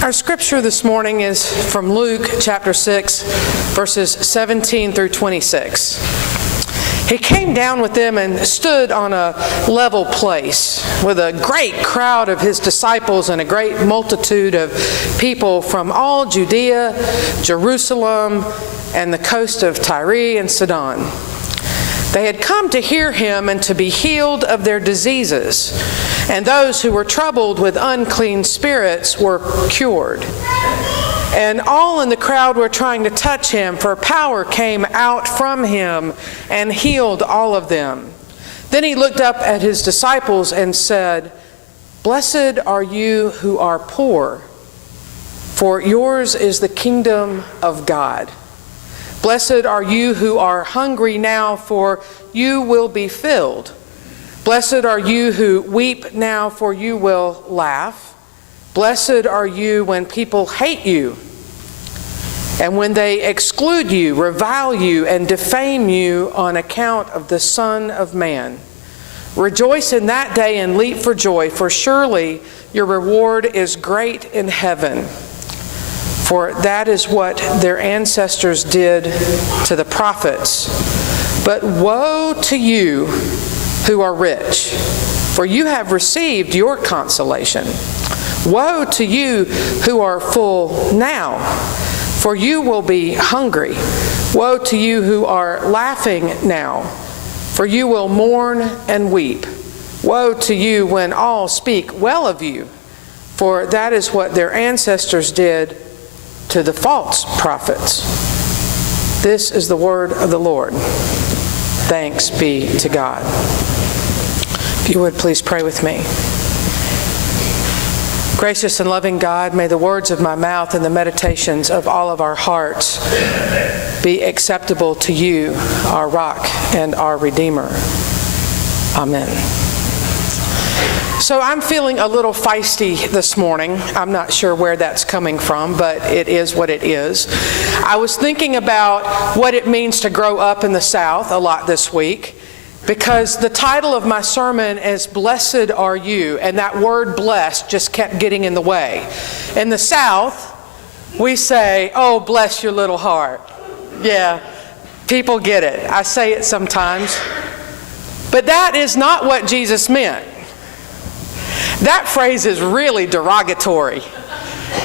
Our scripture this morning is from Luke chapter 6, verses 17 through 26. He came down with them and stood on a level place with a great crowd of his disciples and a great multitude of people from all Judea, Jerusalem, and the coast of Tyre and Sidon. They had come to hear him and to be healed of their diseases, and those who were troubled with unclean spirits were cured. And all in the crowd were trying to touch him, for power came out from him and healed all of them. Then he looked up at his disciples and said, "Blessed are you who are poor, for yours is the kingdom of God. Blessed are you who are hungry now, for you will be filled. Blessed are you who weep now, for you will laugh. Blessed are you when people hate you, and when they exclude you, revile you, and defame you on account of the Son of Man. Rejoice in that day and leap for joy, for surely your reward is great in heaven. For that is what their ancestors did to the prophets. But woe to you who are rich, for you have received your consolation. Woe to you who are full now, for you will be hungry. Woe to you who are laughing now, for you will mourn and weep. Woe to you when all speak well of you, for that is what their ancestors did to the false prophets." This is the word of the Lord. Thanks be to God. If you would, please pray with me. Gracious and loving God, may the words of my mouth and the meditations of all of our hearts be acceptable to you, our rock and our Redeemer. Amen. So I'm feeling a little feisty this morning. I'm not sure where that's coming from, but it is what it is. I was thinking about what it means to grow up in the South a lot this week, because the title of my sermon is "Blessed Are You," and that word "blessed" just kept getting in the way. In the South, we say, "Oh, bless your little heart." Yeah, people get it. I say it sometimes. But that is not what Jesus meant. That phrase is really derogatory.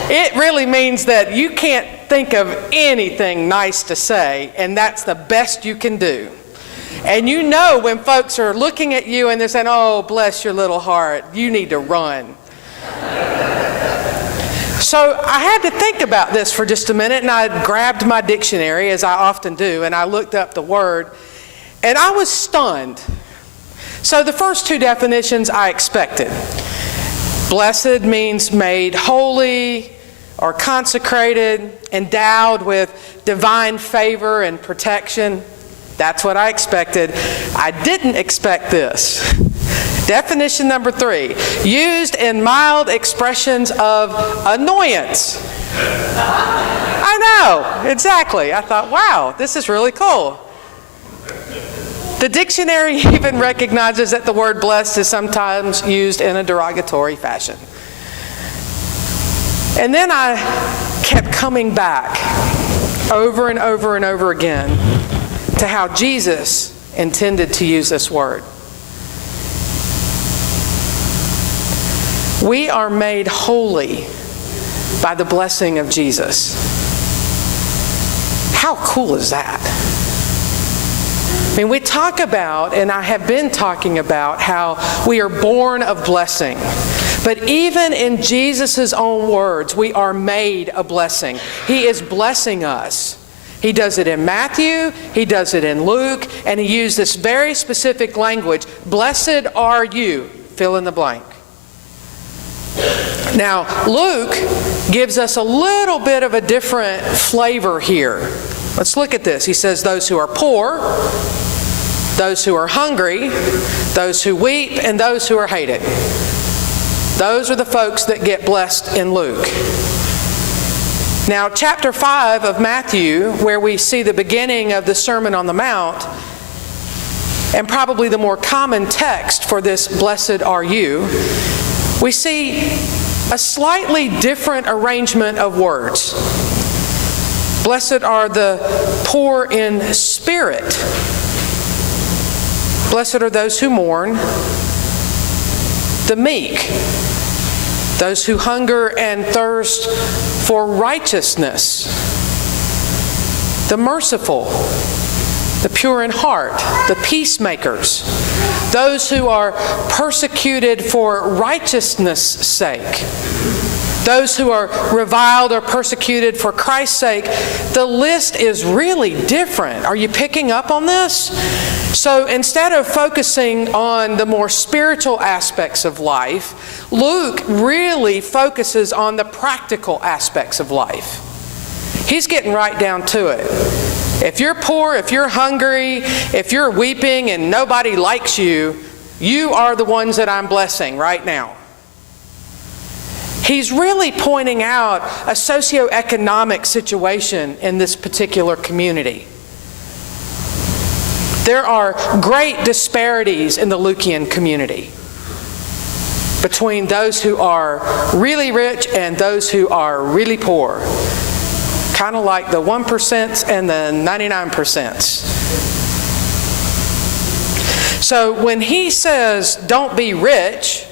It really means that you can't think of anything nice to say, and that's the best you can do. And you know when folks are looking at you and they're saying, "Oh, bless your little heart," you need to run. So I had to think about this for just a minute, and I grabbed my dictionary, as I often do, and I looked up the word, and I was stunned. So the first two definitions I expected. Blessed means made holy or consecrated, endowed with divine favor and protection. That's what I expected. I didn't expect this. Definition number 3, used in mild expressions of annoyance. I know, exactly. I thought, wow, this is really cool. The dictionary even recognizes that the word blessed is sometimes used in a derogatory fashion. And then I kept coming back over and over and over again to how Jesus intended to use this word. We are made holy by the blessing of Jesus. How cool is that? I mean, we talk about, and I have been talking about, how we are born of blessing. But even in Jesus' own words, we are made a blessing. He is blessing us. He does it in Matthew, he does it in Luke, and he used this very specific language. Blessed are you, fill in the blank. Now, Luke gives us a little bit of a different flavor here. Let's look at this. He says, those who are poor, those who are hungry, those who weep, and those who are hated. Those are the folks that get blessed in Luke. Now, chapter 5 of Matthew, where we see the beginning of the Sermon on the Mount, and probably the more common text for this "blessed are you," we see a slightly different arrangement of words. Blessed are the poor in spirit. Blessed are those who mourn, the meek, those who hunger and thirst for righteousness, the merciful, the pure in heart, the peacemakers, those who are persecuted for righteousness' sake, those who are reviled or persecuted for Christ's sake. The list is really different. Are you picking up on this? So instead of focusing on the more spiritual aspects of life, Luke really focuses on the practical aspects of life. He's getting right down to it. If you're poor, if you're hungry, if you're weeping and nobody likes you, you are the ones that I'm blessing right now. He's really pointing out a socioeconomic situation in this particular community. There are great disparities in the Lukean community between those who are really rich and those who are really poor. Kind of like the 1% and the 99%. So when he says, don't be rich,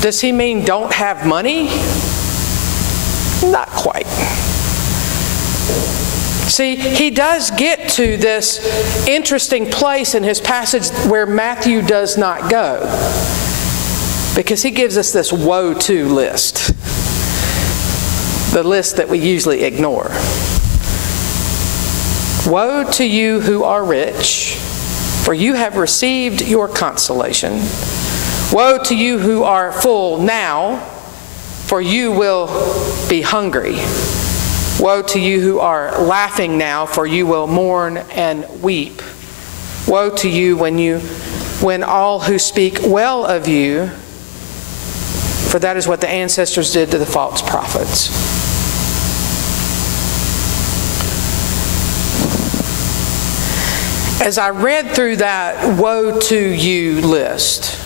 does he mean don't have money? Not quite. See, he does get to this interesting place in his passage where Matthew does not go, because he gives us this woe to list, the list that we usually ignore. Woe to you who are rich, for you have received your consolation. Woe to you who are full now, for you will be hungry. Woe to you who are laughing now, for you will mourn and weep. Woe to you when all who speak well of you, for that is what the ancestors did to the false prophets. As I read through that woe to you list,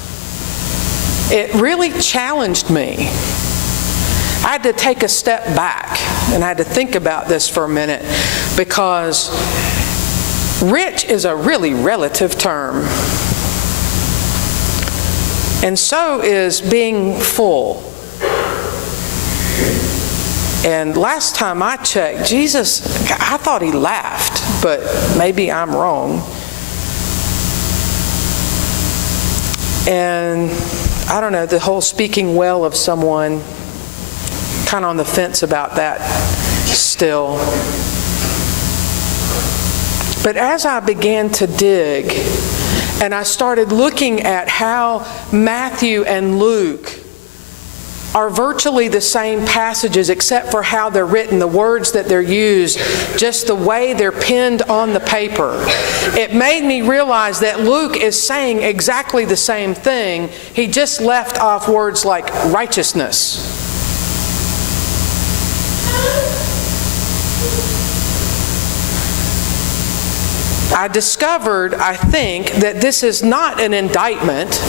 it really challenged me. I had to take a step back and I had to think about this for a minute, because rich is a really relative term. And so is being full. And last time I checked, Jesus, I thought he laughed, but maybe I'm wrong. And I don't know, the whole speaking well of someone, kind of on the fence about that still. But as I began to dig, and I started looking at how Matthew and Luke are virtually the same passages, except for how they're written, the words that they're used, just the way they're penned on the paper, it made me realize that Luke is saying exactly the same thing. He just left off words like righteousness. I discovered, I think, that this is not an indictment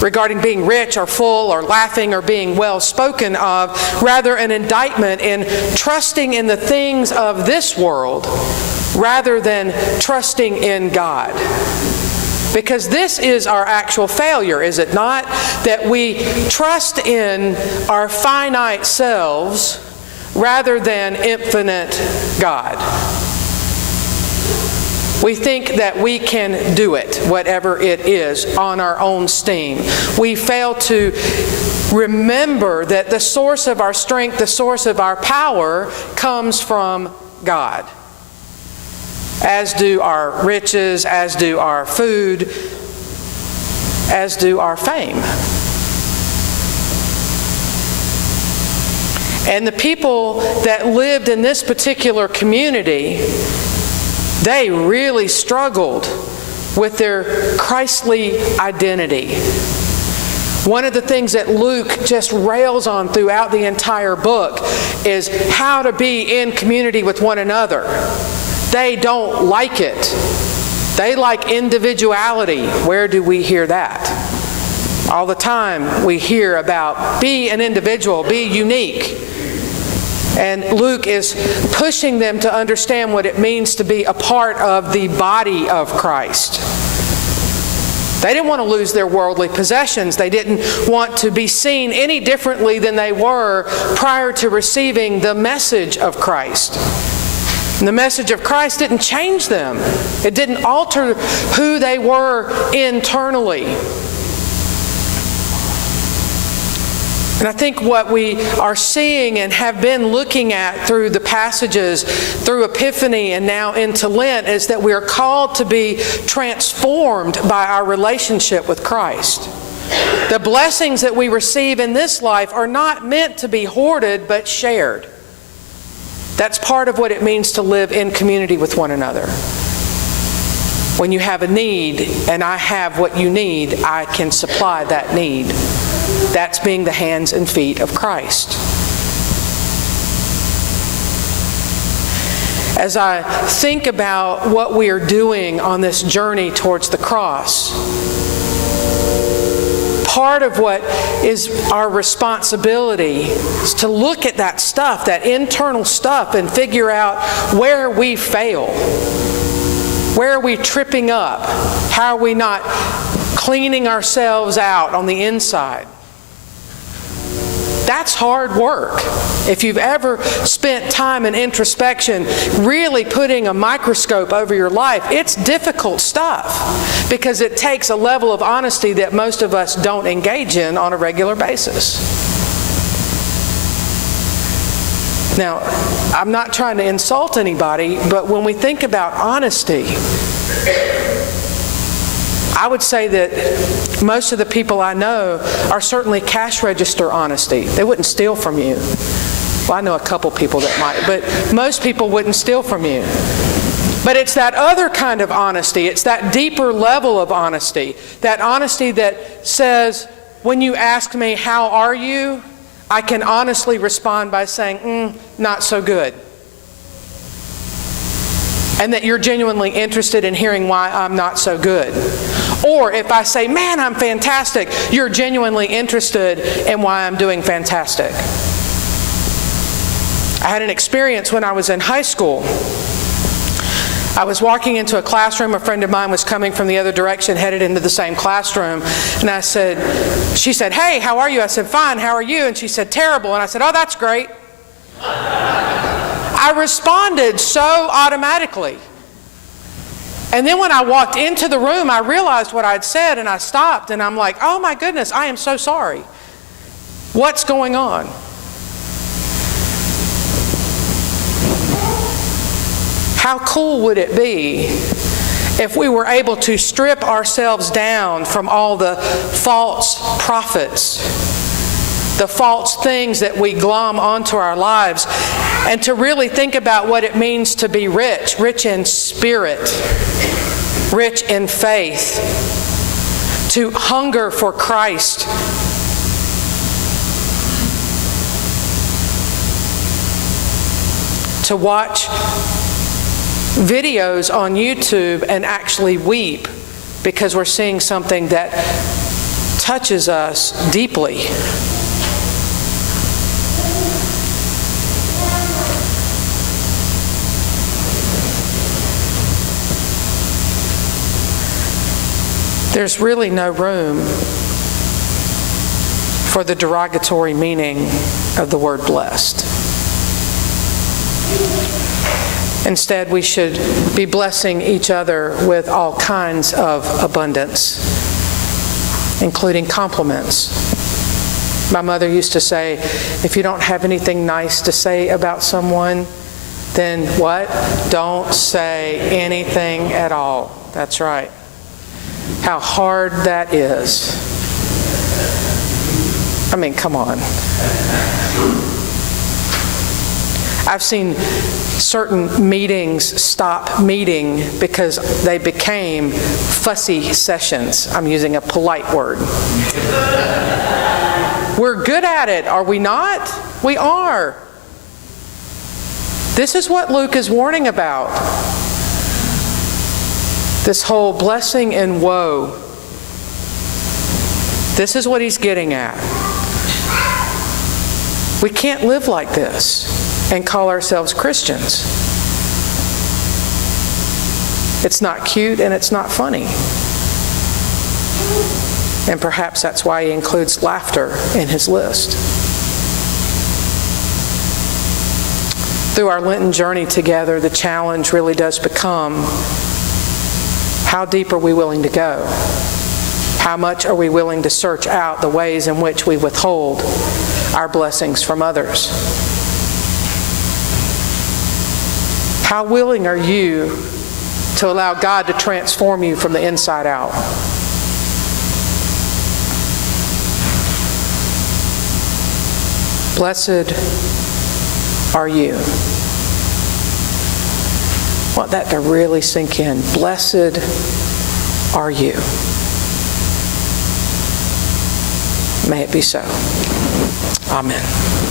regarding being rich or full or laughing or being well spoken of, rather an indictment in trusting in the things of this world rather than trusting in God. Because this is our actual failure, is it not? That we trust in our finite selves rather than infinite God. We think that we can do it, whatever it is, on our own steam. We fail to remember that the source of our strength, the source of our power, comes from God. As do our riches, as do our food, as do our fame. And the people that lived in this particular community, they really struggled with their Christly identity. One of the things that Luke just rails on throughout the entire book is how to be in community with one another. They don't like it. They like individuality. Where do we hear that? All the time we hear about be an individual, be unique. And Luke is pushing them to understand what it means to be a part of the body of Christ. They didn't want to lose their worldly possessions. They didn't want to be seen any differently than they were prior to receiving the message of Christ. And the message of Christ didn't change them. It didn't alter who they were internally. And I think what we are seeing and have been looking at through the passages, through Epiphany and now into Lent, is that we are called to be transformed by our relationship with Christ. The blessings that we receive in this life are not meant to be hoarded, but shared. That's part of what it means to live in community with one another. When you have a need and I have what you need, I can supply that need. That's being the hands and feet of Christ. As I think about what we are doing on this journey towards the cross, part of what is our responsibility is to look at that stuff, that internal stuff, and figure out where we fail. Where are we tripping up? How are we not cleaning ourselves out on the inside? That's hard work. If you've ever spent time in introspection, really putting a microscope over your life, it's difficult stuff because it takes a level of honesty that most of us don't engage in on a regular basis. Now, I'm not trying to insult anybody, but when we think about honesty, I would say that most of the people I know are certainly cash register honesty. They wouldn't steal from you. Well, I know a couple people that might, but most people wouldn't steal from you. But it's that other kind of honesty. It's that deeper level of honesty. That honesty that says, when you ask me, how are you? I can honestly respond by saying, not so good. And that you're genuinely interested in hearing why I'm not so good. Or if I say, man, I'm fantastic, you're genuinely interested in why I'm doing fantastic. I had an experience when I was in high school. I was walking into a classroom. A friend of mine was coming from the other direction, headed into the same classroom. And she said, hey, how are you? I said, fine, how are you? And she said, terrible. And I said, oh, that's great. I responded so automatically. And then when I walked into the room, I realized what I'd said, and I stopped, and I'm like, oh my goodness, I am so sorry. What's going on? How cool would it be if we were able to strip ourselves down from all the false prophets, the false things that we glom onto our lives, and to really think about what it means to be rich, rich in spirit, rich in faith, to hunger for Christ, to watch videos on YouTube and actually weep because we're seeing something that touches us deeply. There's really no room for the derogatory meaning of the word blessed. Instead, we should be blessing each other with all kinds of abundance, including compliments. My mother used to say, if you don't have anything nice to say about someone, then what? Don't say anything at all. That's right. How hard that is. I mean, come on. I've seen certain meetings stop meeting because they became fussy sessions. I'm using a polite word. We're good at it, are we not? We are. This is what Luke is warning about. This whole blessing and woe. This is what he's getting at. We can't live like this and call ourselves Christians. It's not cute and it's not funny. And perhaps that's why he includes laughter in his list. Through our Lenten journey together, the challenge really does become, how deep are we willing to go? How much are we willing to search out the ways in which we withhold our blessings from others? How willing are you to allow God to transform you from the inside out? Blessed are you. I want that to really sink in. Blessed are you. May it be so. Amen.